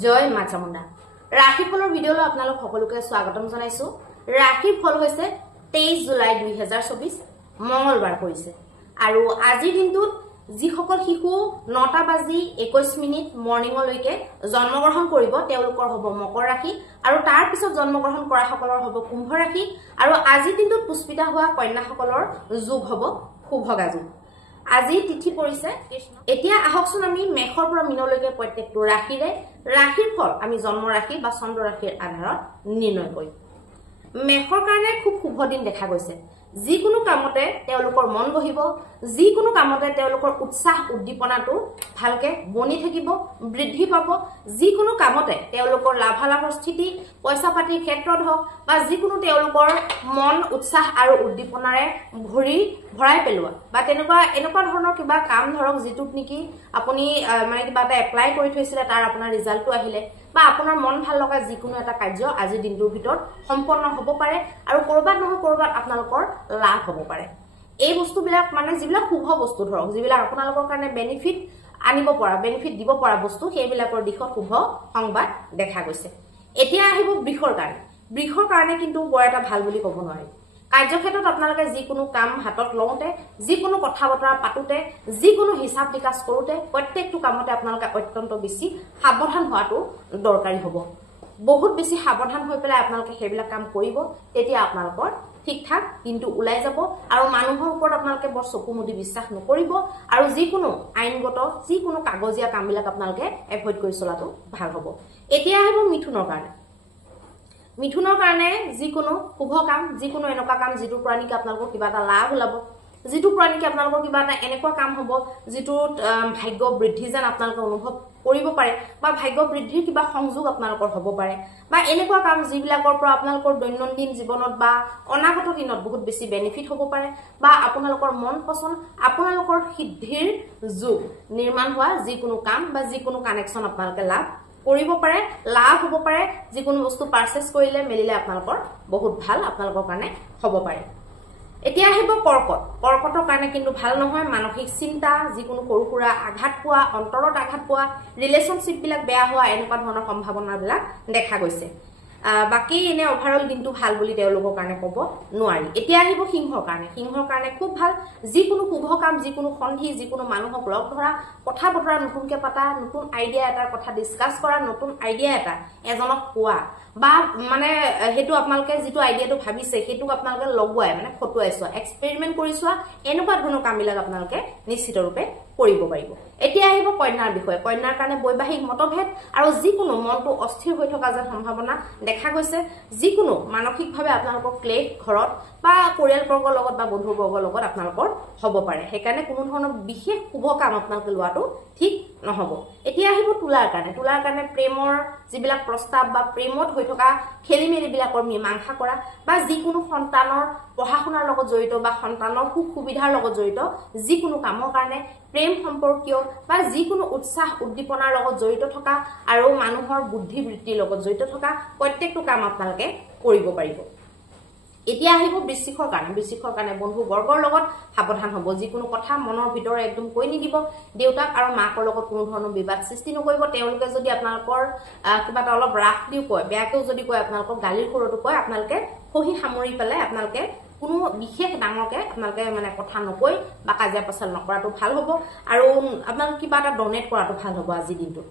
জয় মা চামুণ্ডা ৰাশি ফলৰ ভিডিঅ'লৈ আপোনালোক সকলোকে স্বাগতম জনাইছো। ৰাশি ফল হৈছে 23 জুলাই 2024 মঙ্গলবাৰ পৰিছে আৰু আজিৰ দিনটোত যিসকল শিশু 9:21 মৰ্নিংলৈকে জন্মগ্ৰহণ কৰিব তেওঁলোকৰ হ'ব মকৰ ৰাশি আৰু তাৰ পিছত জন্মগ্ৰহণ কৰা সকলৰ হ'ব কুম্ভ ৰাশি আৰু আজিৰ দিনটোত পুষ্পিতা হোৱা কন্যাসকলৰ যোগ হ'ব শুভগা যোগ। আজি তিথি পৰিছে এতিয়া আহকচোন আমি মেষৰ পৰা মীনলৈকে প্ৰত্যেকটো ৰাশিৰ ফল আমি জন্ম ৰাশি বা চন্দ্ৰ ৰাশিৰ আধাৰত নিৰ্ণয় কৰিম। মেষৰ কাৰণে খুব শুভ দিন দেখা গৈছে। যিকোনো কামতে তেওঁলোকৰ মন বহিব, যিকোনো কামতে তেওঁলোকৰ উৎসাহ উদ্দীপনাটো ভালকে বনি থাকিব, বৃদ্ধি পাব। যিকোনো কামতে তেওঁলোকৰ লাভালাভৰ স্থিতি পইচা পাতিৰ ক্ষেত্ৰত হওক বা যিকোনো তেওঁলোকৰ মন উৎসাহ আৰু উদ্দীপনাৰে ভৰাই পেলোৱা বা এনেকুৱা ধৰণৰ কিবা কাম ধৰক যিটোত নেকি আপুনি মানে কিবা এটা এপ্লাই কৰি থৈছিলে তাৰ আপোনাৰ ৰিজাল্টটো আহিলে বা আপোনাৰ মন ভাল লগা যিকোনো এটা কাৰ্য আজিৰ দিনটোৰ ভিতৰত সম্পন্ন হ'ব পাৰে আৰু কৰবাত নহয় কৰবাত আপোনালোকৰ লাভ হ'ব পাৰে। এই বস্তুবিলাক মানে যিবিলাক শুভ বস্তু ধৰক যিবিলাক আপোনালোকৰ কাৰণে বেনিফিট আনিব পৰা বেনিফিট দিব পৰা বস্তু সেইবিলাকৰ দিশত শুভ সংবাদ দেখা গৈছে। এতিয়া আহিব বৃষৰ কাৰণে কিন্তু বৰ এটা ভাল বুলি ক'ব নোৱাৰি। কাৰ্যক্ষেত্ৰত আপোনালোকে যিকোনো কাম হাতত লওঁতে, যিকোনো কথা বতৰা পাতোতে, যিকোনো হিচাপ নিকাচ কৰোতে প্ৰত্যেকটো কামতে আপোনালোকে অত্যন্ত বেছি সাৱধান হোৱাটো দৰকাৰী হ'ব। বহুত বেছি সাৱধান হৈ পেলাই আপোনালোকে সেইবিলাক কাম কৰিব, তেতিয়া আপোনালোকৰ ঠিক ঠাক দিনটো ওলাই যাব আৰু মানুহৰ ওপৰত আপোনালোকে বৰ চকু মুদি বিশ্বাস নকৰিব আৰু যিকোনো আইনগত যিকোনো কাগজীয়া কামবিলাক আপোনালোকে এভইড কৰি চলাটো ভাল হ'ব। এতিয়া আহিব মিথুনৰ কাৰণে যিকোনো শুভ কাম, যিকোনো এনেকুৱা কাম যিটোৰ পৰা নেকি আপোনালোকৰ কিবা এটা লাভ ওলাব, যিটোৰ পৰা নেকি আপোনালোকৰ কিবা এটা এনেকুৱা কাম হ'ব যিটোত ভাগ্য বৃদ্ধি যেন আপোনালোকে অনুভৱ কৰিব পাৰে বা ভাগ্য বৃদ্ধিৰ কিবা সংযোগ আপোনালোকৰ হ'ব পাৰে বা এনেকুৱা কাম যিবিলাকৰ পৰা আপোনালোকৰ দৈনন্দিন জীৱনত বা অনাগত দিনত বহুত বেছি বেনিফিট হ'ব পাৰে বা আপোনালোকৰ মন পছন্দ আপোনালোকৰ সিদ্ধিৰ যোগ নিৰ্মাণ হোৱা যিকোনো কাম বা যিকোনো কানেকশ্যন আপোনালোকে লাভ কৰিব পাৰে, লাভ হ'ব পাৰে। যিকোনো বস্তু পাৰচেজ কৰিলে মেলিলে আপোনালোকৰ বহুত ভাল আপোনালোকৰ কাৰণে হ'ব পাৰে। এতিয়া আহিব কৰ্কটৰ কাৰণে কিন্তু ভাল নহয়। মানসিক চিন্তা, যিকোনো সৰু সুৰা আঘাত পোৱা, অন্তৰত আঘাত পোৱা, ৰিলেশ্যনশ্বিপ বিলাক বেয়া হোৱা এনেকুৱা ধৰণৰ সম্ভাৱনাবিলাক দেখা গৈছে। বাকী এনে অভাৰঅল দিনটো ভাল বুলি তেওঁলোকৰ কাৰণে ক'ব নোৱাৰি। এতিয়া আহিব সিংহৰ কাৰণে খুব ভাল। যিকোনো শুভ কাম, যিকোনো সন্ধি, যিকোনো মানুহক লগ ধৰা, কথা বতৰা নতুনকে পতা, নতুন আইডিয়া এটাৰ কথা ডিছকাছ কৰা, নতুন আইডিয়া এটা এজনক কোৱা বা মানে সেইটো আপোনালোকে যিটো আইডিয়াটো ভাবিছে সেইটোক আপোনালোকে লগুৱাই মানে খটুৱাই চোৱা, এক্সপেৰিমেণ্ট কৰি চোৱা, এনেকুৱা ধৰণৰ কামবিলাক আপোনালোকে নিশ্চিত ৰূপে কৰিব পাৰিব। এতিয়া আহিব কন্যাৰ বিষয়ে। কন্যাৰ কাৰণে বৈবাহিক মতভেদ আৰু যিকোনো মনটো অস্থিৰ হৈ থকা যেন সম্ভাৱনা দেখা গৈছে। যিকোনো মানসিকভাৱে আপোনালোকৰ ক্লেশ ঘৰত বা পৰিয়ালবৰ্গৰ লগত বা বন্ধুবৰ্গৰ লগত আপোনালোকৰ হ'ব পাৰে। সেইকাৰণে কোনো ধৰণৰ বিশেষ শুভ কাম আপোনালোকে লোৱাটো ঠিক নহ'ব। এতিয়া আহিব তুলাৰ কাৰণে প্ৰেমৰ যিবিলাক প্ৰস্তাৱ বা প্ৰেমত হৈ থকা খেলি মেলিবিলাকৰ মীমাংসা কৰা বা যিকোনো সন্তানৰ পঢ়া শুনাৰ লগত জড়িত বা সন্তানৰ সুখ সুবিধাৰ লগত জড়িত যিকোনো কামৰ কাৰণে প্ৰেম সম্পৰ্কীয় বা যিকোনো উৎসাহ উদ্দীপনাৰ লগত জড়িত থকা আৰু মানুহৰ বুদ্ধিবৃত্তিৰ লগত জড়িত থকা প্ৰত্যেকটো কাম আপোনালোকে কৰিব পাৰিব। এতিয়া আহিব বৃশ্চিকৰ কাৰণে বন্ধু বৰ্গৰ লগত সাৱধান হ'ব। যিকোনো কথা মনৰ ভিতৰত একদম কৈ নিদিব। দেউতাক আৰু মাকৰ লগত কোনো ধৰণৰ বিবাদ সৃষ্টি নকৰিব। তেওঁলোকে যদি আপোনালোকৰ কিবা এটা অলপ ৰাফলিও কয়, বেয়াকেও যদি কয়, আপোনালোকক গালিৰ সুৰতো কয়, আপোনালোকে সহি সামৰি পেলাই আপোনালোকে কোনো বিশেষ ডাঙৰকে আপোনালোকে মানে কথা নকৈ বা কাজিয়া পেচাল নকৰাটো ভাল হ'ব আৰু আপোনালোকে কিবা এটা ডনেট কৰাটো ভাল হ'ব আজিৰ দিনটোত।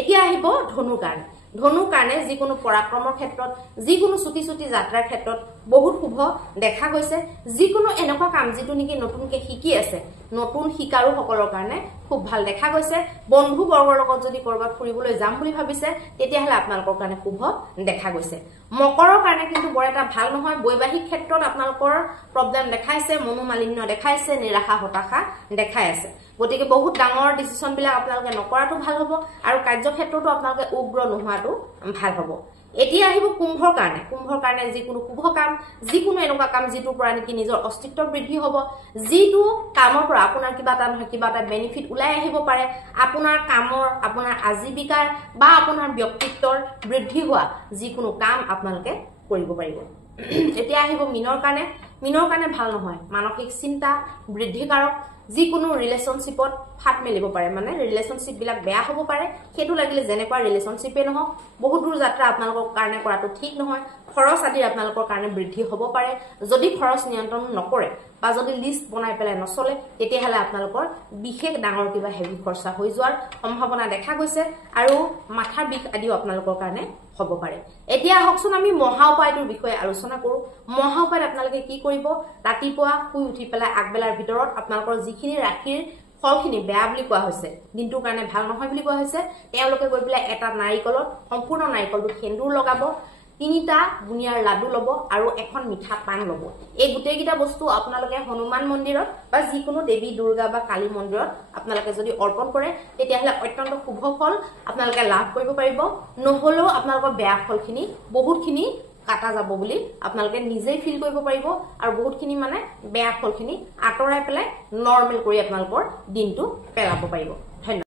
এতিয়া আহিব ধনুৰ কাৰণে যিকোনো পৰাক্ৰমৰ ক্ষেত্ৰত, যিকোনো চুটি যাত্ৰাৰ ক্ষেত্ৰত বহুত শুভ দেখা গৈছে। যিকোনো এনেকুৱা কাম যিটো নেকি নতুনকে শিকি আছে, নতুন শিকাৰুসকলৰ কাৰণে খুব ভাল দেখা গৈছে। বন্ধু বৰ্গৰ লগত যদি কৰবাত ফুৰিবলৈ যাম বুলি ভাবিছে তেতিয়াহ'লে আপোনালোকৰ কাৰণে শুভ দেখা গৈছে। মকৰৰ কাৰণে কিন্তু বৰ এটা ভাল নহয়। বৈবাহিক ক্ষেত্ৰত আপোনালোকৰ প্ৰব্লেম দেখাইছে, মনোমালিন্য দেখাইছে, নিৰাশা হতাশা দেখাই আছে। গতিকে বহুত ডাঙৰ ডিচিশ্যন বিলাক আপোনালোকে নকৰাটো ভাল হ'ব আৰু কাৰ্যক্ষেত্ৰতো আপোনালোকে উগ্ৰ নোহোৱাটো ভাল হ'ব। এতিয়া আহিব কুম্ভৰ কাৰণে যিকোনো শুভ কাম, যিকোনো এনেকুৱা কাম যিটোৰ পৰা নেকি নিজৰ অস্তিত্ব বৃদ্ধি হ'ব, যিটো কামৰ পৰা আপোনাৰ কিবা এটা বেনিফিট ওলাই আহিব পাৰে, আপোনাৰ কামৰ, আপোনাৰ আজীৱিকাৰ বা আপোনাৰ ব্যক্তিত্বৰ বৃদ্ধি হোৱা যিকোনো কাম আপোনালোকে কৰিব পাৰিব। এতিয়া আহিব মীনৰ মিনৰ কাৰণে ভাল নহয় মানসিক চিন্তা বৃদ্ধিকাৰক যিকোনো ৰিলেশনশিপত ফাট মেলিব পাৰে মানে ৰিলেশনশিপ বিলাক বেয়া হ'ব পাৰে হেতু লাগিলে যেনেকুৱা ৰিলেশনশিপে নহওক বহুত দূৰ যাত্ৰা আপোনালোকৰ কাৰণে কৰাটো ঠিক নহয় খৰচ আদি আপোনালোকৰ কাৰণে বৃদ্ধি হ'ব পাৰে যদি খৰচ নিয়ন্ত্ৰণ নকৰে বা যদি লিষ্ট বনাই পেলাই নচলে তেতিয়াহলে আপোনালোকৰ বিশেষ ডাঙৰ কিবা হেভি খৰচা হৈ যোৱাৰ সম্ভাৱনা দেখা গৈছে আৰু মাথাৰ বিষ আদিও আপোনালোকৰ কাৰণে হ'ব পাৰে এতিয়া হকচোন আমি মহা উপায়টোৰ বিষয়ে আলোচনা কৰো মহা উপায়ত আপোনালোকে কি কৰিব ৰাতিপুৱা শুই উঠি পেলাই আগবেলাৰ ভিতৰত আপোনালোকৰ যিখিনি ৰাখিৰ ফলখিনি বেয়া বুলি কোৱা হৈছে দিনটোৰ কাৰণে ভাল নহয় বুলি কোৱা হৈছে তেওঁলোকে গৈ পেলাই এটা নাৰিকলত সম্পূৰ্ণ নাৰিকলটো সেন্দুৰ লগাব 3টা বুনিয়াৰ লাডু লব আৰু এখন মিঠা পান লব এই গুটেইকিটা বস্তু আপোনালোকে হনুমান মন্দিৰত বা যিকোনো দেৱী দুৰ্গা বা কালী মন্দিৰত আপোনালোকে যদি অৰ্পণ কৰে তেতিয়াহলে অত্যন্ত শুভ ফল আপোনালোকে লাভ কৰিব পাৰিব নহলেও আপোনালোকৰ বেয়া ফলখিনি বহুতখিনি কাটা যাব বুলি আপোনালোকে নিজেই ফিল কৰিব পাৰিব আৰু বহুতখিনি মানে বেয়া ফলখিনি আঁতৰাই পেলাই নৰমেল কৰি আপোনালোকৰ দিনটো পেলাব পাৰিব